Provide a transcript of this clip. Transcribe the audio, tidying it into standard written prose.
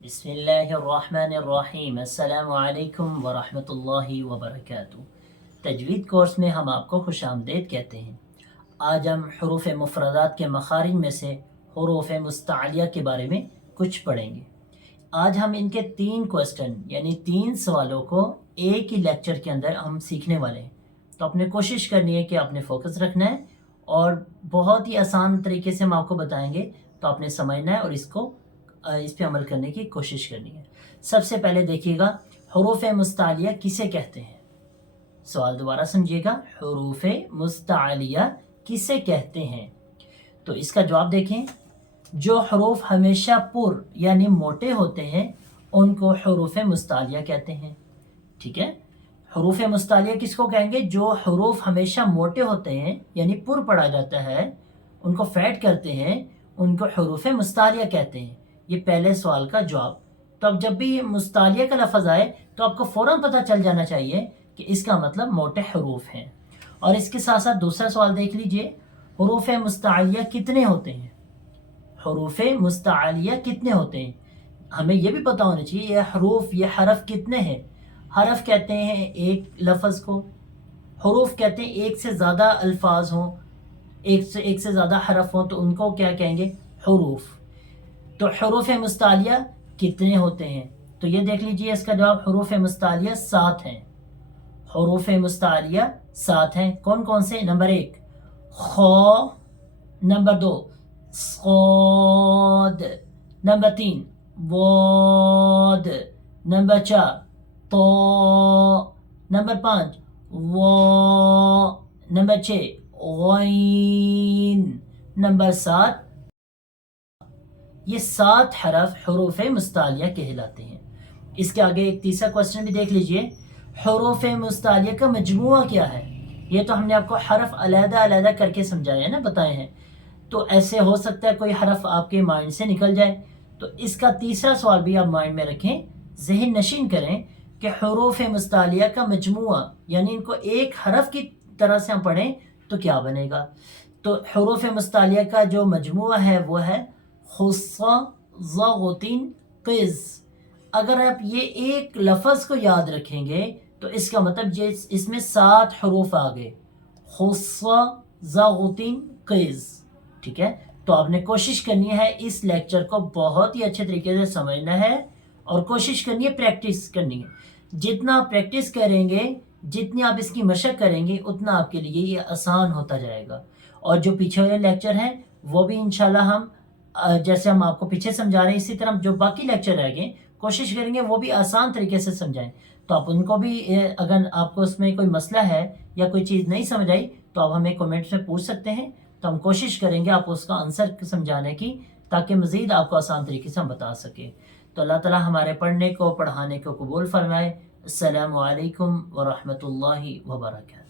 بسم اللہ الرحمن الرحیم، السلام علیکم ورحمۃ اللہ وبرکاتہ۔ تجوید کورس میں ہم آپ کو خوش آمدید کہتے ہیں۔ آج ہم حروف مفردات کے مخارج میں سے حروف مستعلیہ کے بارے میں کچھ پڑھیں گے۔ آج ہم ان کے 3 کوسٹن یعنی 3 سوالوں کو ایک ہی لیکچر کے اندر ہم سیکھنے والے ہیں، تو آپ نے کوشش کرنی ہے کہ آپ نے فوکس رکھنا ہے اور بہت ہی آسان طریقے سے ہم آپ کو بتائیں گے، تو آپ نے سمجھنا ہے اور اس پہ عمل کرنے کی کوشش کرنی ہے۔ سب سے پہلے دیکھیے گا، حروف مستعلیہ کسے کہتے ہیں؟ سوال دوبارہ سمجھیے گا، حروف مستعلیہ کسے کہتے ہیں؟ تو اس کا جواب دیکھیں، جو حروف ہمیشہ پر یعنی موٹے ہوتے ہیں ان کو حروف مستعلیہ کہتے ہیں۔ ٹھیک ہے، حروف مستعلیہ کس کو کہیں گے؟ جو حروف ہمیشہ موٹے ہوتے ہیں یعنی پر پڑھا جاتا ہے، ان کو فیٹ کرتے ہیں، ان کو حروف مستعلیہ کہتے ہیں۔ یہ پہلے سوال کا جواب۔ تو اب جب بھی مستعلیہ کا لفظ آئے تو آپ کو فوراً پتہ چل جانا چاہیے کہ اس کا مطلب موٹے حروف ہیں۔ اور اس کے ساتھ ساتھ دوسرا سوال دیکھ لیجئے، حروف مستعلیہ کتنے ہوتے ہیں؟ حروف مستعلیہ کتنے ہوتے ہیں؟ ہمیں یہ بھی پتہ ہونا چاہیے یہ حرف کتنے ہیں۔ حرف کہتے ہیں ایک لفظ کو، حروف کہتے ہیں ایک سے زیادہ الفاظ ہوں، ایک سے زیادہ حرف ہوں تو ان کو کیا کہیں گے؟ حروف۔ تو حروف مستعلیہ کتنے ہوتے ہیں؟ تو یہ دیکھ لیجئے، اس کا جواب حروف مستعلیہ 7 ہیں۔ حروف مستعلیہ 7 ہیں۔ کون کون سے؟ نمبر 1 خ، نمبر 2 صاد، نمبر 3 واد، نمبر 4 طا، نمبر 5 وا، نمبر 6 غین، نمبر 7۔ یہ 7 حرف حروف مستعلیہ کہلاتے ہیں۔ اس کے آگے ایک تیسرا کوسچن بھی دیکھ لیجئے، حروف مستعلیہ کا مجموعہ کیا ہے؟ یہ تو ہم نے آپ کو حرف علیحدہ علیحدہ کر کے سمجھایا ہے نا، بتائے ہیں، تو ایسے ہو سکتا ہے کوئی حرف آپ کے مائنڈ سے نکل جائے، تو اس کا تیسرا سوال بھی آپ مائنڈ میں رکھیں، ذہن نشین کریں کہ حروف مستعلیہ کا مجموعہ یعنی ان کو ایک حرف کی طرح سے ہم پڑھیں تو کیا بنے گا؟ تو حروف مستعلیہ کا جو مجموعہ ہے وہ ہے خص، ض، قز۔ اگر آپ یہ ایک لفظ کو یاد رکھیں گے تو اس کا مطلب اس میں 7 حروف آ گئے، خص، ض، قز۔ ٹھیک ہے، تو آپ نے کوشش کرنی ہے اس لیکچر کو بہت ہی اچھے طریقے سے سمجھنا ہے اور کوشش کرنی ہے پریکٹس کرنی ہے۔ جتنا آپ پریکٹس کریں گے، جتنی آپ اس کی مشق کریں گے، اتنا آپ کے لیے یہ آسان ہوتا جائے گا۔ اور جو پیچھے والے لیکچر ہیں وہ بھی انشاءاللہ ہم جیسے ہم آپ کو پیچھے سمجھا رہے ہیں اسی طرح جو باقی لیکچر رہ گئے کوشش کریں گے وہ بھی آسان طریقے سے سمجھائیں، تو آپ ان کو بھی، اگر آپ کو اس میں کوئی مسئلہ ہے یا کوئی چیز نہیں سمجھ آئی تو آپ ہمیں کمنٹس میں پوچھ سکتے ہیں، تو ہم کوشش کریں گے آپ اس کا آنسر سمجھانے کی، تاکہ مزید آپ کو آسان طریقے سے ہم بتا سکیں۔ تو اللہ تعالیٰ ہمارے پڑھنے کو پڑھانے کو قبول فرمائے۔ السلام علیکم ورحمۃ اللہ وبرکاتہ۔